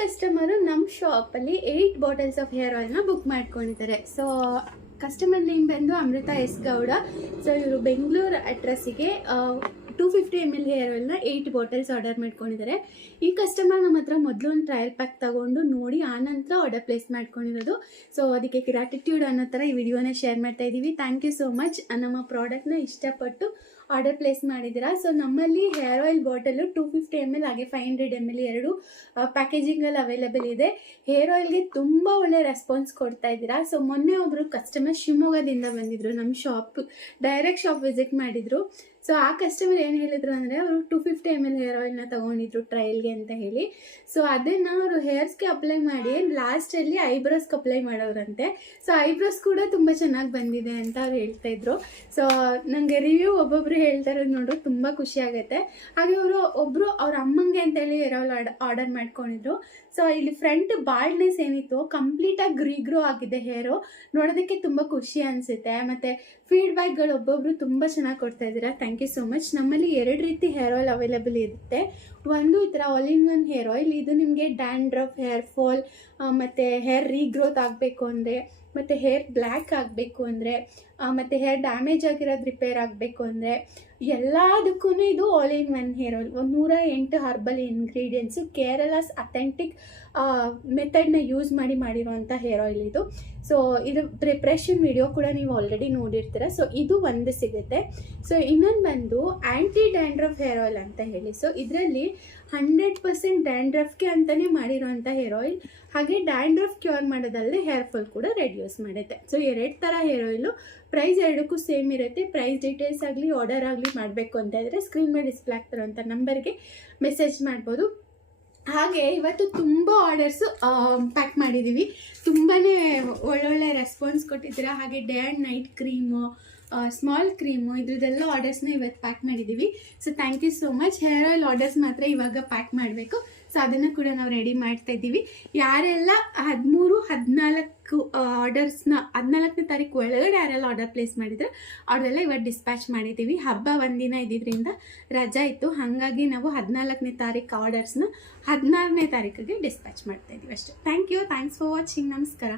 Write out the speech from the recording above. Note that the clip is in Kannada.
ಕಸ್ಟಮರು ನಮ್ಮ ಶಾಪಲ್ಲಿ 8 ಬಾಟಲ್ಸ್ ಆಫ್ ಹೇರ್ ಆಯಿಲ್ನ ಬುಕ್ ಮಾಡ್ಕೊಂಡಿದ್ದಾರೆ. ಸೊ ಕಸ್ಟಮರ್ ನೇಮ್ ಬಂದು ಅಮೃತ ಎಸ್ ಗೌಡ. ಸೊ ಇವರು ಬೆಂಗಳೂರು ಅಡ್ರೆಸ್ಸಿಗೆ 250 ml ಹೇರ್ ಆಯಿಲ್ನ 8 ಬಾಟಲ್ಸ್ ಆರ್ಡರ್ ಮಾಡ್ಕೊಂಡಿದ್ದಾರೆ. ಈ ಕಸ್ಟಮರ್ ನಮ್ಮ ಹತ್ರ ಮೊದಲು ಒಂದು ಟ್ರಯಲ್ ಪ್ಯಾಕ್ ತಗೊಂಡು ನೋಡಿ ಆನಂತರ ಆರ್ಡರ್ ಪ್ಲೇಸ್ ಮಾಡ್ಕೊಂಡಿರೋದು. ಸೊ ಅದಕ್ಕೆ ಗ್ರಾಟಿಟ್ಯೂಡ್ ಅನ್ನೋ ಥರ ಈ ವಿಡಿಯೋನ ಶೇರ್ ಮಾಡ್ತಾ ಇದ್ದೀವಿ. Thank you so much. ನಮ್ಮ ಪ್ರಾಡಕ್ಟ್ನ ಇಷ್ಟಪಟ್ಟು ಆರ್ಡರ್ ಪ್ಲೇಸ್ ಮಾಡಿದ್ದೀರಾ. ಸೊ ನಮ್ಮಲ್ಲಿ ಹೇರ್ ಆಯಿಲ್ ಬಾಟಲು 250 ml ಹಾಗೆ 500 ml ಎರಡು ಪ್ಯಾಕೇಜಿಂಗಲ್ಲಿ ಅವೈಲೇಬಲ್ ಇದೆ. ಹೇರ್ ಆಯಿಲ್ಗೆ ತುಂಬ ಒಳ್ಳೆ ರೆಸ್ಪಾನ್ಸ್ ಕೊಡ್ತಾ ಇದ್ದೀರಾ. ಸೊ ಮೊನ್ನೆ ಒಬ್ಬರು ಕಸ್ಟಮರ್ ಶಿವಮೊಗ್ಗದಿಂದ ಬಂದಿದ್ರು, ನಮ್ಮ ಡೈರೆಕ್ಟ್ ಶಾಪ್ ವಿಸಿಟ್ ಮಾಡಿದರು. ಸೊ ಆ ಕಸ್ಟಮರ್ ಏನು ಹೇಳಿದ್ರು ಅಂದರೆ ಅವರು 250 ml ಹೇರ್ ಆಯಿಲ್ನ ತೊಗೊಂಡಿದ್ರು ಟ್ರಯಲ್ಗೆ ಅಂತ ಹೇಳಿ. ಸೊ ಅದನ್ನು ಅವರು ಹೇರ್ಸ್ಗೆ ಅಪ್ಲೈ ಮಾಡಿ ಲಾಸ್ಟಲ್ಲಿ ಐಬ್ರೋಸ್ಗೆ ಅಪ್ಲೈ ಮಾಡೋರಂತೆ. ಸೊ ಐಬ್ರೋಸ್ ಕೂಡ ತುಂಬ ಚೆನ್ನಾಗಿ ಬಂದಿದೆ ಅಂತ ಅವ್ರು ಹೇಳ್ತಾಯಿದ್ರು. ಸೊ ನನಗೆ ರಿವ್ಯೂ ಒಬ್ಬೊಬ್ಬರು ಹೇಳ್ತಾ ಇರೋದು ನೋಡು ತುಂಬ ಖುಷಿ ಆಗುತ್ತೆ. ಹಾಗೆ ಒಬ್ಬರು ಅವ್ರ ಅಮ್ಮಂಗೆ ಅಂತೇಳಿ ಹೇರ್ ಆಯಿಲ್ ಆರ್ಡರ್ ಮಾಡ್ಕೊಂಡಿದ್ರು. ಸೊ ಇಲ್ಲಿ ಫ್ರಂಟ್ ಬಾಲ್ಡ್ನೆಸ್ ಏನಿತ್ತು ಕಂಪ್ಲೀಟಾಗಿ ರೀಗ್ರೋ ಆಗಿದೆ ಹೇರು, ನೋಡೋದಕ್ಕೆ ತುಂಬ ಖುಷಿ ಅನಿಸುತ್ತೆ. ಮತ್ತು ಫೀಡ್ಬ್ಯಾಕ್ಗಳು ಒಬ್ಬೊಬ್ಬರು ತುಂಬ ಚೆನ್ನಾಗಿ ಕೊಡ್ತಾ ಇದ್ದೀರಾ. Thank you so much. ನಮ್ಮಲ್ಲಿ 2 ರೀತಿ ಹೇರ್ ಆಯಿಲ್ ಅವೈಲೇಬಲ್ ಇರುತ್ತೆ. ಒಂದು ಈ ಥರ all in one hair oil, ಇದು ನಿಮಗೆ ಡ್ಯಾಂಡ್ರಫ್, ಹೇರ್ ಫಾಲ್ ಮತ್ತು ಹೇರ್ ರೀಗ್ರೋತ್ ಆಗಬೇಕು ಅಂದರೆ, ಮತ್ತು ಹೇರ್ ಬ್ಲ್ಯಾಕ್ ಆಗಬೇಕು ಅಂದರೆ, ಮತ್ತು ಹೇರ್ ಡ್ಯಾಮೇಜ್ ಆಗಿರೋದು ರಿಪೇರ್ ಆಗಬೇಕು ಅಂದರೆ ಎಲ್ಲದಕ್ಕೂ ಇದು all in one hair oil. 108 herbal ingredients, Kerala's authentic ಮೆಥಡ್ನ ಯೂಸ್ ಮಾಡಿರೋವಂಥ ಹೇರ್ ಆಯಿಲ್ ಇದು. ಸೊ ಇದು ಪ್ರಿಪ್ರೇಷನ್ ವಿಡಿಯೋ ಕೂಡ ನೀವು ಆಲ್ರೆಡಿ ನೋಡಿರ್ತೀರ. ಸೊ ಇದು ಒಂದು ಸಿಗುತ್ತೆ. ಸೊ ಇನ್ನೊಂದು ಬಂದು ಆ್ಯಂಟಿ ಡ್ಯಾಂಡ್ರಫ್ ಹೇರ್ ಆಯಿಲ್ ಅಂತ ಹೇಳಿ. ಸೊ ಇದರಲ್ಲಿ 100% ಡ್ಯಾಂಡ್ರಫ್ಗೆ ಅಂತಲೇ ಮಾಡಿರೋವಂಥ ಹೇರ್ ಆಯಿಲ್. ಹಾಗೆ ಡ್ಯಾಂಡ್ರಫ್ ಕ್ಯೂರ್ ಮಾಡೋದಲ್ಲದೆ ಹೇರ್ ಫಾಲ್ ಕೂಡ ರೆಡ್ಯೂಸ್ ಮಾಡುತ್ತೆ. ಸೊ 2 ಥರ ಹೇರ್ ಆಯಿಲು, ಪ್ರೈಸ್ ಎರಡಕ್ಕೂ ಸೇಮ್ ಇರುತ್ತೆ. ಪ್ರೈಸ್ ಡೀಟೇಲ್ಸ್ ಆಗಲಿ ಆರ್ಡರ್ ಆಗಲಿ ಮಾಡಬೇಕು ಅಂತ ಇದ್ದರೆ ಸ್ಕ್ರೀನ್ ಮೇಲೆ ಡಿಸ್ಪ್ಲೇ ಆಗ್ತಿರೋಂಥ ನಂಬರ್ಗೆ ಮೆಸೇಜ್ ಮಾಡ್ಬೋದು. ಹಾಗೆ ಇವತ್ತು ತುಂಬ ಆರ್ಡರ್ಸು ಪ್ಯಾಕ್ ಮಾಡಿದ್ದೀವಿ. ತುಂಬಾ ಒಳ್ಳೊಳ್ಳೆ ರೆಸ್ಪಾನ್ಸ್ ಕೊಟ್ಟಿದ್ದೀರಾ. ಹಾಗೆ day and night cream, small cream, ಇದ್ರದ್ದೆಲ್ಲ ಆರ್ಡರ್ಸ್ನ ಇವತ್ತು ಪ್ಯಾಕ್ ಮಾಡಿದ್ದೀವಿ. So thank you so much. Hair oil orders ಮಾತ್ರ ಇವಾಗ ಪ್ಯಾಕ್ ಮಾಡಬೇಕು. ಸೊ ಅದನ್ನು ಕೂಡ ನಾವು ರೆಡಿ ಮಾಡ್ತಾ ಇದ್ದೀವಿ. ಯಾರೆಲ್ಲ 13, 14 ಆರ್ಡರ್ಸ್ನ 14ನೇ ತಾರೀಕು ಒಳಗಡೆ ಯಾರೆಲ್ಲ ಆರ್ಡರ್ ಪ್ಲೇಸ್ ಮಾಡಿದ್ರೆ ಅವ್ರದೆಲ್ಲ ಇವತ್ತು ಡಿಸ್ಪ್ಯಾಚ್ ಮಾಡಿದ್ದೀವಿ. ಹಬ್ಬ ಒಂದಿನ ಇದ್ದಿದ್ದರಿಂದ ರಜಾ ಇತ್ತು, ಹಾಗಾಗಿ ನಾವು 14ನೇ ತಾರೀಕು ಆರ್ಡರ್ಸ್ನ 16ನೇ ತಾರೀಕಿಗೆ ಡಿಸ್ಪ್ಯಾಚ್ ಮಾಡ್ತಾ ಇದ್ದೀವಿ ಅಷ್ಟೇ. Thank you. Thanks for watching. ನಮಸ್ಕಾರ.